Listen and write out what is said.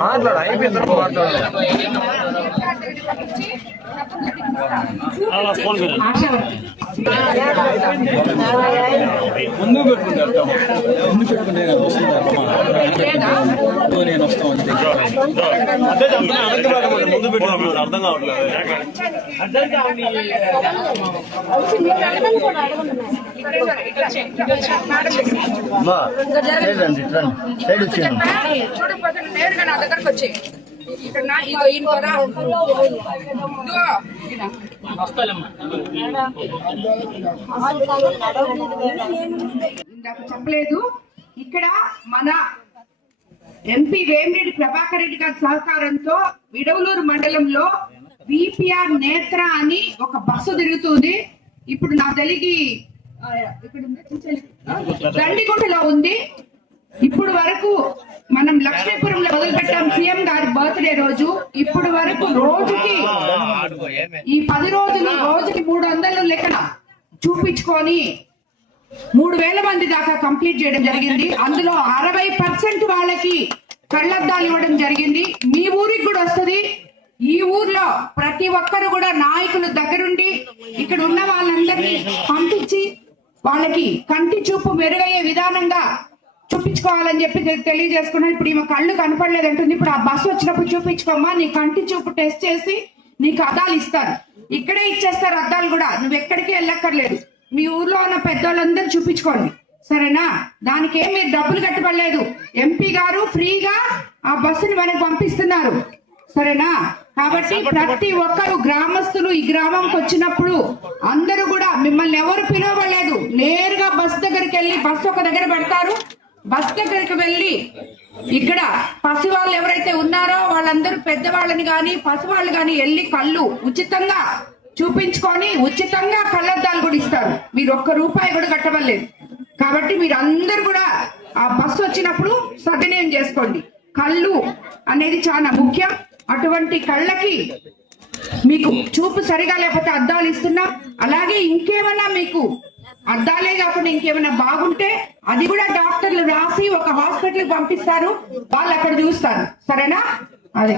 మాట్లాడు అయిపోయింది ముందు పెట్టుకుంటారు ముందు పెట్టుకుంటే నేను వస్తాను ముందు పెట్టుకున్నాను అర్థం కావట్లేదు నేరుగా నా దగ్గరకు వచ్చి ఇక్కడ చెప్పలేదు. ఇక్కడ మన ఎంపీ వేమిరెడ్డి ప్రభాకర్ రెడ్డి గారి సహకారంతో విడవలూరు మండలంలో విపిఆర్ నేత్ర అని ఒక బస్సు తిరుగుతుంది. ఇప్పుడు నా తెలిగి దండిగుంటలో ఉంది. ఇప్పుడు వరకు మనం లక్ష్మీపురంలో మొదలుపెట్టాం సీఎం గారి బర్త్డే రోజు. ఇప్పుడు వరకు రోజుకి ఈ 10 రోజులు రోజుకి 300 లెక్కన చూపించుకొని 3000 మంది దాకా కంప్లీట్ చేయడం జరిగింది. అందులో 60% వాళ్ళకి కళ్ళద్దాలు ఇవ్వడం జరిగింది. మీ ఊరికి కూడా వస్తుంది. ఈ ఊర్లో ప్రతి ఒక్కరు కూడా నాయకులు దగ్గరుండి ఇక్కడ ఉన్న వాళ్ళందరినీ పంపించి వాళ్ళకి కంటి చూపు మెరుగయ్యే విధానంగా చూపించుకోవాలని చెప్పి తెలియజేసుకున్నాను. ఇప్పుడు ఈమె కళ్ళు కనపడలేదు అంటుంది. ఇప్పుడు ఆ బస్సు వచ్చినప్పుడు చూపించుకోమ్మా, నీ కంటి చూపు టెస్ట్ చేసి నీకు అద్దాలు ఇస్తారు. ఇక్కడే ఇచ్చేస్తారు అద్దాలు కూడా, నువ్వు ఎక్కడికి వెళ్ళక్కర్లేదు. మీ ఊర్లో ఉన్న పెద్దోళ్ళందరూ చూపించుకోండి, సరేనా? దానికి ఏం మీరు డబ్బులు కట్టబడలేదు. ఎంపీ గారు ఫ్రీగా ఆ బస్సుని మనకు పంపిస్తున్నారు, సరేనా? కాబట్టి ప్రతి ఒక్కరు గ్రామస్తులు ఈ గ్రామంకి వచ్చినప్పుడు అందరూ కూడా మిమ్మల్ని ఎవరు పిలవలేదు. నేరుగా బస్ దగ్గరికి వెళ్ళి బస్సు ఒక దగ్గర పెడతారు. బస్ దగ్గరికి వెళ్ళి ఇక్కడ పసి వాళ్ళు ఎవరైతే ఉన్నారో వాళ్ళందరూ పెద్దవాళ్ళని గాని పసివాళ్ళు గాని వెళ్ళి కళ్ళు ఉచితంగా చూపించుకొని ఉచితంగా కళ్ళద్దాలు కూడా ఇస్తారు. మీరు ₹1 కూడా కట్టవలేదు. కాబట్టి మీరు అందరు కూడా ఆ బస్సు వచ్చినప్పుడు సద్వినియోగం చేసుకోండి. కళ్ళు అనేది చాలా ముఖ్యం. అటువంటి కళ్ళకి మీకు చూపు సరిగా లేకపోతే అద్దాలు ఇస్తున్నాం. అలాగే ఇంకేమన్నా మీకు అద్దాలే కాకుండా ఇంకేమైనా బాగుంటే అది కూడా డాక్టర్లు రాసి ఒక హాస్పిటల్ పంపిస్తారు, వాళ్ళు అక్కడ చూస్తారు, సరేనా? అదే